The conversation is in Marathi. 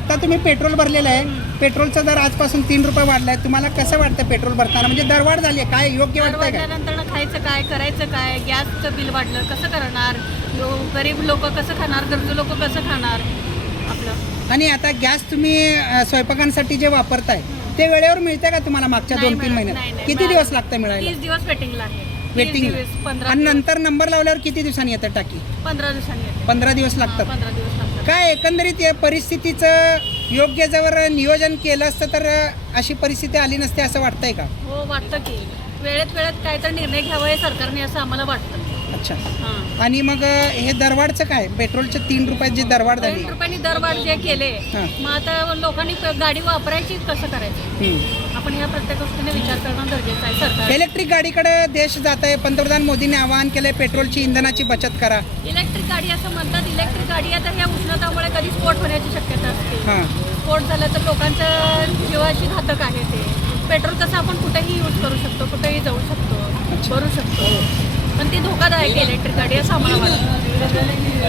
आता तुम्ही पेट्रोल भरलेलं आहे, पेट्रोलचा दर आजपासून 3 रुपये वाढला आहे. तुम्हाला कसं वाटतं पेट्रोल भरताना? म्हणजे दरवाढ झाली आहे, काय योग्य वाटतंय का? वाढल्यानंतर खायचं काय, करायचं काय? गॅसचं बिल वाढलं, कसं करणार? गरीब लोक कसं खाणार? गरजू लोक कसं खाणार आपलं? आणि आता गॅस तुम्ही स्वयंपाकांसाठी जे वापरताय ते वेळेवर मिळते का तुम्हाला? मागच्या नाही 2-3 मिळत, महिन्यात नाही. किती दिवस लागतं मिळायला? 30 दिवस वेटिंगला आहे. वेटिंग 15 आणि नंतर नंबर लावल्यावर किती दिवसांनी येतं टाकी? 15 दिवसांनी येते. 15 दिवस लागतात. 15 दिवस लागतात. काय एकंदरीत या परिस्थितीचं योग्य जर नियोजन केलं असतं तर अशी परिस्थिती आली नसते असं वाटतंय का? हो, वाटतं की वेळेत काय तर निर्णय घ्यावा हे सरकारने, असं आम्हाला वाटतं. अच्छा. हां. आणि मग हे दरवाढचं काय? पेट्रोलचे 3 रुपयाची जी दरवाढ झाली. 3 रुपयांनी दरवाढ जे केले, हां. मग आता लोकांनी गाडी वापरायची कसं करायचं? आपण ह्या प्रत्येक गोष्टीने विचार करणं गरजेचं आहे. सरकार इलेक्ट्रिक गाडीकडे देश जात आहे. पंतप्रधान मोदींनी आवाहन केलंय पेट्रोलची इंधनाची बचत करा. इलेक्ट्रिक गाडी असं म्हणतात. इलेक्ट्रिक गाडी आता ह्या उष्णतामुळे कधी स्फोट होण्याची शक्यता असते. हां. स्फोट झाला तर लोकांचं जीवाशी घातक आहे ते. पेट्रोल कसं आपण कुठेही यूज करू शकतो, कुठेही जाऊ शकतो, भरू शकतो, पण ती धोकादायक आहे इलेक्ट्रिक गाडी असं आम्हाला वाटतं.